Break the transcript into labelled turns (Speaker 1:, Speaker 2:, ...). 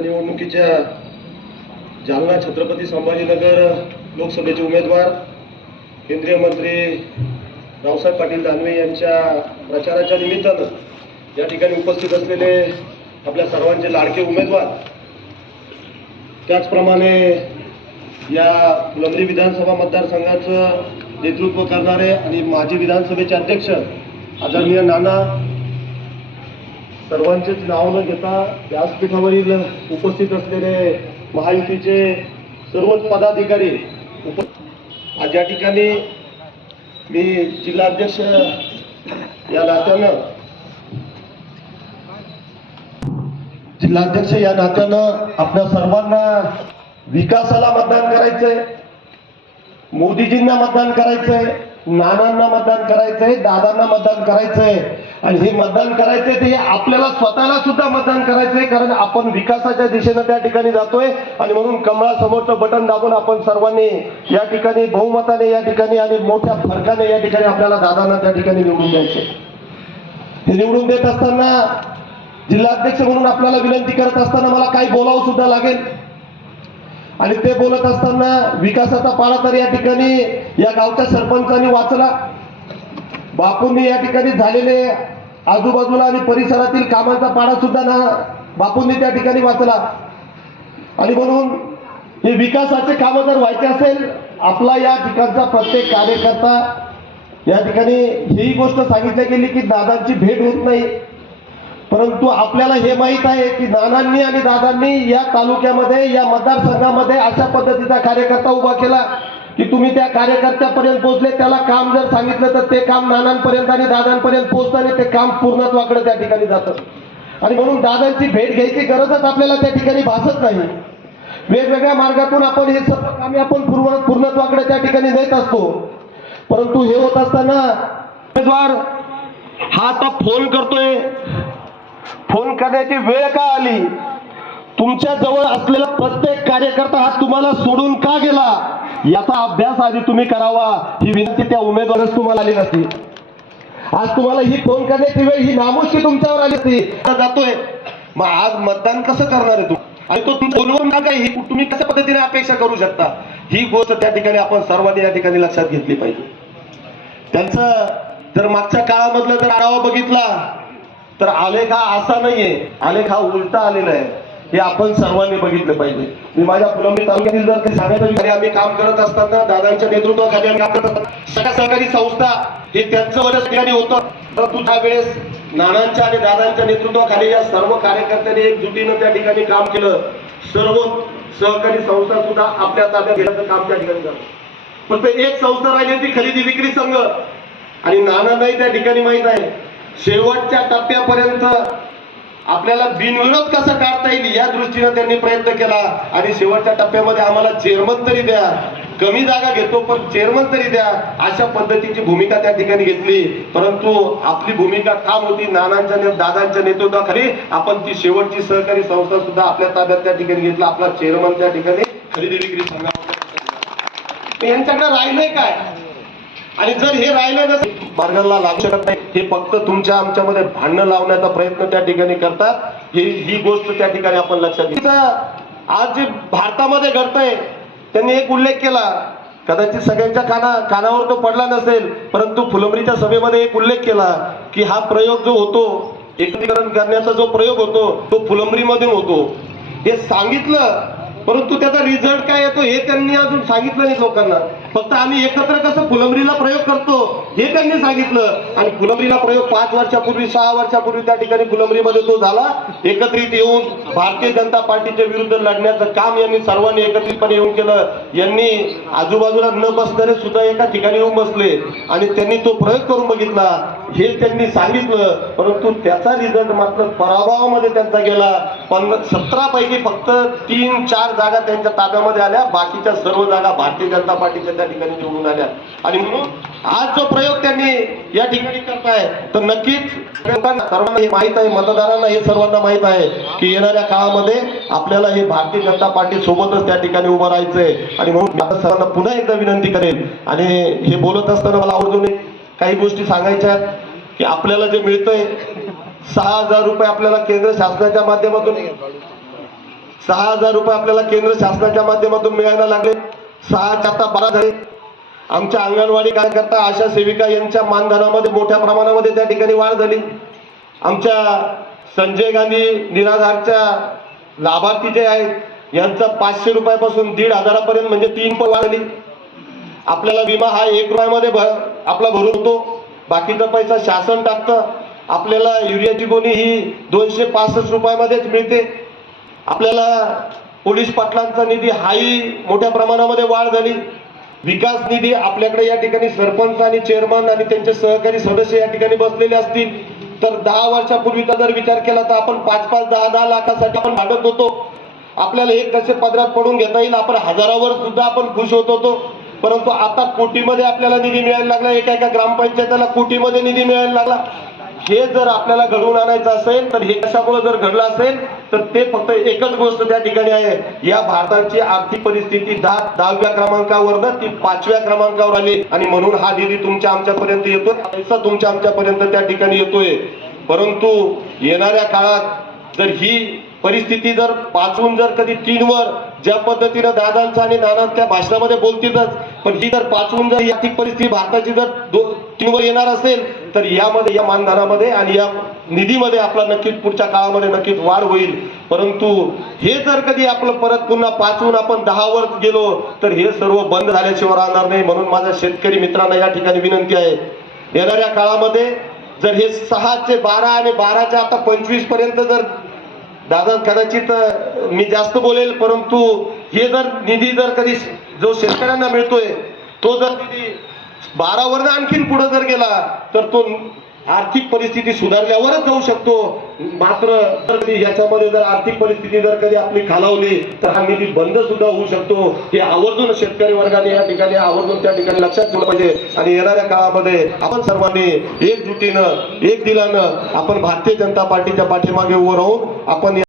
Speaker 1: निवडणुकीच्या जालना छत्रपती संभाजीनगर लोकसभेचे उमेदवार केंद्रीय मंत्री रावसाहेब पाटील दानवे यांच्या प्रचाराच्या निमित्तानं या ठिकाणी उपस्थित असलेले आपल्या सर्वांचे लाडके उमेदवार त्याचप्रमाणे या फुलंब्री विधानसभा मतदारसंघाचं नेतृत्व करणारे आणि माजी विधानसभेचे अध्यक्ष आदरणीय नाना सर्वांचेच नाव न घेता व्यासपीठावरील उपस्थित असलेले महायुतीचे सर्वच पदाधिकारी उप आज या ठिकाणी मी जिल्हाध्यक्ष या नात्यानं जिल्हाध्यक्ष या नात्यानं आपल्या सर्वांना विकासाला मतदान करायचंय. मोदीजींना मतदान करायचंय. नानांना मतदान करायचंय. दादांना मतदान करायचंय. आणि हे मतदान करायचे ते आपल्याला स्वतःला सुद्धा मतदान करायचंय कारण आपण विकासाच्या दिशेनं त्या ठिकाणी जातोय. आणि म्हणून कमळासमोरचं बटन दाबून आपण सर्वांनी या ठिकाणी बहुमताने या ठिकाणी आणि मोठ्या फरकाने या ठिकाणी आपल्याला दादांना त्या ठिकाणी निवडून द्यायचे हे निवडून देत असताना जिल्हाध्यक्ष म्हणून आपल्याला विनंती करत असताना मला काही बोलावं सुद्धा लागेल. आणि ते बोलत असताना विकासाचा पाळा तर या ठिकाणी या गावच्या सरपंचांनी वाचला. बापूंनी या ठिकाणी झालेले आजूबाजूला आणि परिसरातील कामांचा पाडा सुद्धा ना बापूंनी त्या ठिकाणी वाचला. आणि म्हणून हे विकासाचे कामं जर व्हायचे असेल आपला या ठिकाणचा प्रत्येक कार्यकर्ता या ठिकाणी ही गोष्ट सांगितली गेली की दादांची भेट होत नाही. परंतु आपल्याला हे माहीत आहे की नानांनी आणि दादांनी या तालुक्यामध्ये या मतदारसंघामध्ये अशा पद्धतीचा कार्यकर्ता उभा केला. की तुम्ही त्या कार्यकर्त्यापर्यंत पोहोचले त्याला काम जर सांगितलं तर ते काम नानांपर्यंत आणि दादांपर्यंत पोहोचताना ते काम पूर्णत्वाकडे त्या ठिकाणी जातं. आणि म्हणून दादांची भेट घ्यायची गरजच आपल्याला त्या ठिकाणी भासत नाही. वेगवेगळ्या मार्गातून आपण हे सर्व कामे आपण पूर्ण पूर्णत्वाकडे त्या ठिकाणी नेत असतो. परंतु हे होत असताना उमेदवार हा आता फोन करतोय. फोन करण्याची वेळ का आली? तुमच्या जवळ असलेला प्रत्येक कार्यकर्ता हा तुम्हाला सोडून का गेला? याचा अभ्यास आधी तुम्ही करावा. ही विनंती त्या उमेदवारच तुम्हाला आली नसती. आज तुम्हाला ही फोन करण्याची वेळ ही नामुष्की तुमच्यावर आली असती जातोय. मग आज मतदान कसं करणार आहे तू? आणि तो तुमच्या फोनवर ना काय ही तुम्ही कशा पद्धतीने अपेक्षा करू शकता? ही गोष्ट त्या ठिकाणी आपण सर्वांनी या ठिकाणी लक्षात घेतली पाहिजे. त्यांचं जर मागच्या काळामधलं जर आढावा बघितला तर आलेख हा असा नाहीये. आलेख हा उलटा आलेला आहे. हे आपण सर्वांनी बघितलं पाहिजे. मी माझ्या फुलंबरी तालुक्यातील जर ते सांगायचं आम्ही काम करत असताना दादांच्या नेतृत्वाखाली आम्ही काम करत असताना सगळ्या सहकारी संस्था हे त्यांचं वरच ठिकाणी होतं. परंतु त्या वेळेस नानांच्या आणि दादांच्या नेतृत्वाखाली या सर्व कार्यकर्त्यांनी एकजुटीनं त्या ठिकाणी काम केलं. सर्व सहकारी संस्था सुद्धा आपल्या ताब्यात घेण्याचं काम त्या ठिकाणी झालं. फक्त एक संस्था राहिली ती खरेदी विक्री संघ. आणि नानांनाही त्या ठिकाणी माहीत आहे शेवटच्या टप्प्यापर्यंत आपल्याला बिनविरोध कसं काढता येईल या दृष्टीने त्यांनी प्रयत्न केला. आणि शेवटच्या टप्प्यामध्ये आम्हाला चेअरमन तरी द्या. कमी जागा घेतो पण चेअरमन तरी द्या. अशा पद्धतीची भूमिका त्या ठिकाणी घेतली. परंतु आपली भूमिका ठाम होती. नानांच्या ने- दादांच्या नेतृत्वाखाली आपण ती शेवटची सहकारी संस्था सुद्धा आपल्या ताब्यात त्या ठिकाणी घेतला. आपला चेअरमन त्या ठिकाणी खरेदी विक्री संघामध्ये यांच्याकडे राहिलंय काय? आणि जर हे राहिलं नसेल मार्गाला लागू शकत नाही. हे फक्त तुमच्या आमच्यामध्ये भांडणं लावण्याचा प्रयत्न त्या ठिकाणी करतात. ही ही गोष्ट त्या ठिकाणी आपण लक्षात घ्या आज जे भारतामध्ये घडतंय त्यांनी एक उल्लेख केला. कदाचित सगळ्यांच्या काना कानावर तो पडला नसेल परंतु फुलंबरीच्या सभेमध्ये एक उल्लेख केला की हा प्रयोग जो होतो एकत्रीकरण करण्याचा जो प्रयोग होतो तो फुलंबरीमधून होतो. हे सांगितलं परंतु त्याचा रिझल्ट काय येतो हे त्यांनी अजून सांगितलं नाही लोकांना. फक्त आम्ही एकत्र कसं फुलंबरीला प्रयोग करतो हे त्यांनी सांगितलं. आणि फुलंबरीला प्रयोग पाच वर्षापूर्वी सहा वर्षापूर्वी त्या ठिकाणी फुलंबरीमध्ये तो झाला. एकत्रित येऊन भारतीय जनता पार्टीच्या विरुद्ध लढण्याचं काम यांनी सर्वांनी एकत्रितपणे येऊन केलं. यांनी आजूबाजूला न बसणारे सुद्धा एका ठिकाणी येऊन बसले. आणि त्यांनी तो प्रयोग करून बघितला. हे त्यांनी सांगितलं. परंतु त्याचा रिझल्ट मात्र पराभवामध्ये त्यांचा गेला. पण सतरा पैकी फक्त तीन चार जागा त्यांच्या ताब्यामध्ये आल्या. बाकीच्या सर्व जागा भारतीय जनता पार्टीच्या ठिकाणी निवडून आल्या. आणि म्हणून आज जो प्रयोग त्यांनी या ठिकाणी करताय तर नक्कीच सर्वांना हे माहीत आहे मतदारांना हे सर्वांना माहीत आहे की येणाऱ्या काळामध्ये आपल्याला हे भारतीय जनता पार्टी सोबतच त्या ठिकाणी उभं राहायचंय. आणि म्हणून सर्वांना पुन्हा एकदा विनंती करेल. आणि हे बोलत असताना मला आवर्जून काही गोष्टी सांगायच्या की आपल्याला जे मिळतंय सहा हजार रुपये आपल्याला केंद्र शासनाच्या माध्यमातून सहा हजार रुपये आपल्याला केंद्र शासनाच्या माध्यमातून मिळायला लागले. सहाच्या आता बारा झाले आमच्या अंगणवाडी कार्यकर्ता आशा सेविका यांच्या मानधनामध्ये मोठ्या प्रमाणामध्ये त्या ठिकाणी वाढ झाली. आमच्या संजय गांधी निराधारच्या लाभार्थी जे आहेत यांचा पाचशे रुपयापासून दीड हजारापर्यंत म्हणजे तीन पण वाढ झाली आपल्याला विमा हा एक रुपयामध्ये भर आपला भरवतो बाकीचा पैसा शासन टाकतं. आपल्याला युरियाची गोणी ही दोनशे पासष्ट रुपयामध्येच मिळते. आपल्याला पोलीस पाटलांचा निधी हाही मोठ्या प्रमाणामध्ये वाढ झाली. विकास निधी आपल्याकडे या ठिकाणी सरपंच आणि चेअरमन आणि त्यांचे सहकारी सदस्य या ठिकाणी बसलेले असतील. तर दहा वर्षापूर्वीचा जर विचार केला तर आपण पाच पाच दहा दहा लाखासाठी आपण भागत होतो. आपल्याला एक कसे पदरात पडून घेता येईल. आपण हजारावर सुद्धा आपण खुश होत होतो. परंतु आता कोटीमध्ये आपल्याला निधी मिळायला लागला. एका एका ग्रामपंचायतीला कोटीमध्ये निधी मिळायला लागला. हे जर आपल्याला घडवून आणायचं असेल तर हे कशामुळे जर घडलं असेल तर ते फक्त एकच गोष्ट त्या ठिकाणी आहे. या भारताची आर्थिक परिस्थिती दहा दहाव्या क्रमांकावर ना ती पाचव्या क्रमांकावर आली. आणि म्हणून हा निधी तुमच्या आमच्यापर्यंत येतोय. पैसा तुमच्या आमच्यापर्यंत त्या ठिकाणी येतोय. परंतु येणाऱ्या काळात जर ही परिस्थिती जर पाचवून जर कधी तीनवर ज्या पद्धतीनं दादांचा आणि नानांच्या भाषणामध्ये बोलतीलच पण ही जर पाचवून जर आर्थिक परिस्थिती भारताची जर दो येणार असेल तर यामध्ये या मानधनामध्ये आणि या निधीमध्ये आपला नक्कीच पुढच्या काळामध्ये नक्कीच वाढ होईल. परंतु हे जर कधी आपलं परत पुन्हा पाचवून आपण दहावर गेलो तर हे सर्व बंद झाल्याशिवाय राहणार नाही. म्हणून माझ्या शेतकरी मित्रांना या ठिकाणी विनंती आहे. येणाऱ्या काळामध्ये जर हे सहाचे बारा आणि बाराच्या आता पंचवीसपर्यंत जर दादा कदाचित मी जास्त बोलेल परंतु हे जर निधी जर कधी जो शेतकऱ्यांना मिळतोय तो जर निधी बारावरनं आणखीन पुढे जर गेला तर तो आर्थिक परिस्थिती सुधारल्यावरच जाऊ शकतो. मात्र जर याच्यामध्ये जर आर्थिक परिस्थिती जर कधी आपली खालावली तर हा निधी बंद सुद्धा होऊ शकतो. हे आवर्जून शेतकरी वर्गाने या ठिकाणी आवर्जून त्या ठिकाणी लक्षात ठेवलं पाहिजे. आणि येणाऱ्या काळामध्ये आपण सर्वांनी एकजुटीनं एक दिलानं आपण भारतीय जनता पार्टीच्या पाठीमागे उभं राहून आपण